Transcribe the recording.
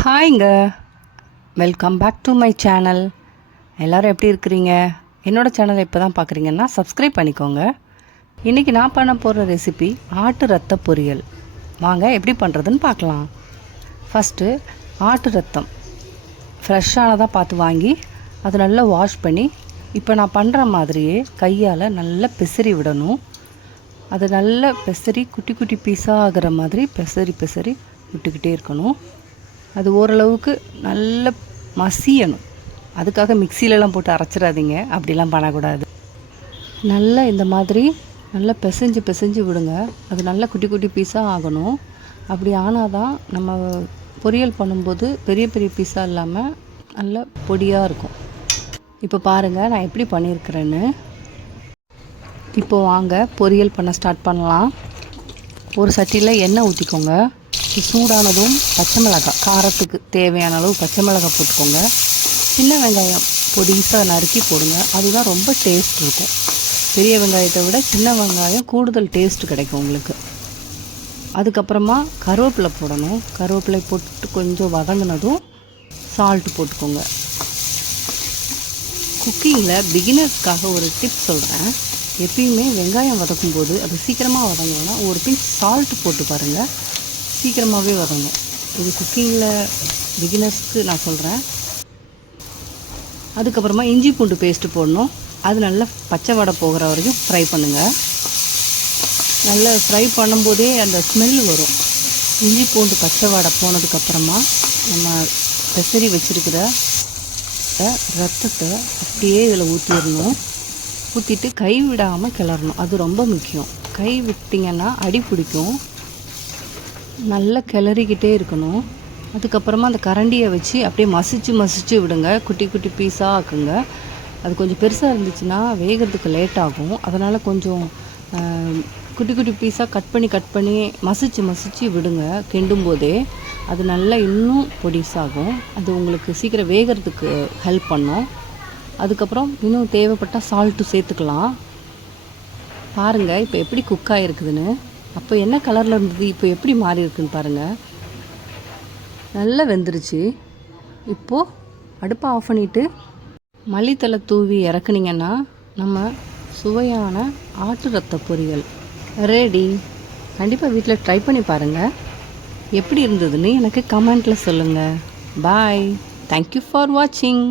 ஹாய்ங்க, welcome back to my channel. எல்லோரும் எப்படி இருக்கிறீங்க? என்னோடய சேனலை இப்போ தான் பார்க்குறீங்கன்னா சப்ஸ்கிரைப் பண்ணிக்கோங்க. இன்றைக்கி நான் பண்ண போகிற ரெசிபி ஆட்டு ரத்த பொரியல். வாங்க எப்படி பண்ணுறதுன்னு பார்க்கலாம். ஃபஸ்ட்டு ஆட்டு ரத்தம் ஃப்ரெஷ்ஷானதாக பார்த்து வாங்கி அதை நல்லா வாஷ் பண்ணி இப்போ நான் பண்ணுற மாதிரியே கையால் நல்லா பிசறி விடணும். அதை நல்லா பிசறி குட்டி குட்டி பீஸாக ஆகிற மாதிரி பிசறி விட்டுக்கிட்டே இருக்கணும். அது ஓரளவுக்கு நல்ல மசியணும். அதுக்காக மிக்சிலெலாம் போட்டு அரைச்சிடாதீங்க, அப்படிலாம் பண்ணக்கூடாது. நல்லா இந்த மாதிரி நல்லா பிசைஞ்சு விடுங்க. அது நல்லா குட்டி குட்டி பீஸாக ஆகணும். அப்படி ஆனால் தான் நம்ம பொரியல் பண்ணும்போது பெரிய பெரிய பீஸாக இல்லாமல் நல்ல பொடியாக இருக்கும். இப்போ பாருங்கள் நான் எப்படி பண்ணியிருக்கிறேன்னு. இப்போது வாங்க பொரியல் பண்ண ஸ்டார்ட் பண்ணலாம். ஒரு சட்டியில் எண்ணெய் ஊற்றிக்கோங்க. சூடானதும் பச்சை மிளகாய், காரத்துக்கு தேவையான அளவு பச்சை மிளகாய் போட்டுக்கோங்க. சின்ன வெங்காயம் பொடிசாக நறுக்கி போடுங்க. அதுதான் ரொம்ப டேஸ்ட் இருக்கும். பெரிய வெங்காயத்தை விட சின்ன வெங்காயம் கூடுதல் டேஸ்ட் கிடைக்கும் உங்களுக்கு. அதுக்கப்புறமா கருவேப்பிலை போடணும். கருவேப்பிலை போட்டு கொஞ்சம் வதங்கினதும் சால்ட்டு போட்டுக்கோங்க. குக்கிங்கில் பிகினர்ஸ்க்காக ஒரு டிப் சொல்கிறேன். எப்பயுமே வெங்காயம் வதக்கும் போது அது சீக்கிரமாக வதங்கணும்னா ஒரு பிஞ்ச் சால்ட்டு போட்டு பாருங்கள், சீக்கிரமாகவே வதங்கும். இது குக்கிங்கில் பிகினர்ஸ்க்கு நான் சொல்கிறேன். அதுக்கப்புறமா இஞ்சி பூண்டு பேஸ்ட்டு போடணும். அது நல்லா பச்சை வடை போகிற வரைக்கும் ஃப்ரை பண்ணுங்கள். நல்லா ஃப்ரை பண்ணும்போதே அந்த ஸ்மெல் வரும். இஞ்சி பூண்டு பச்சை வடை போனதுக்கப்புறமா நம்ம பெசரி வச்சுருக்கிற ரத்தத்தை அப்படியே இதில் ஊற்றிடணும். ஊற்றிட்டு கை விடாமல் கிளறணும். அது ரொம்ப முக்கியம். கை விட்டிங்கன்னா அடி பிடிக்கும். நல்லா கிளறிக்கிட்டே இருக்கணும். அதுக்கப்புறமா அந்த கரண்டியை வச்சு அப்படியே மசிச்சு விடுங்க. குட்டி குட்டி பீஸாக ஆக்குங்க. அது கொஞ்சம் பெருசாக இருந்துச்சுன்னா வேகிறதுக்கு லேட் ஆகும். அதனால் கொஞ்சம் குட்டி குட்டி பீஸாக கட் பண்ணி மசிச்சு விடுங்க. கிண்டும் போதே அது நல்லா இன்னும் பொடிசாகும். அது உங்களுக்கு சீக்கிரம் வேகிறதுக்கு ஹெல்ப் பண்ணும். அதுக்கப்புறம் இன்னும் தேவைப்பட்டால் சால்ட்டு சேர்த்துக்கலாம். பாருங்கள் இப்போ எப்படி குக் ஆகிருக்குதுன்னு. அப்போ என்ன கலரில் இருந்தது, இப்போ எப்படி மாறி இருக்குன்னு பாருங்கள். நல்லா வெந்துருச்சு. இப்போது அடுப்பை ஆஃப் பண்ணிவிட்டு மல்லித்தலை தூவி இறக்குனீங்கன்னா நம்ம சுவையான ஆட்டு ரத்த பொரியல் ரெடி. கண்டிப்பாக வீட்டில் ட்ரை பண்ணி பாருங்கள். எப்படி இருந்ததுன்னு எனக்கு கமெண்ட்டில் சொல்லுங்கள். பாய். தேங்க்யூ ஃபார் வாட்சிங்.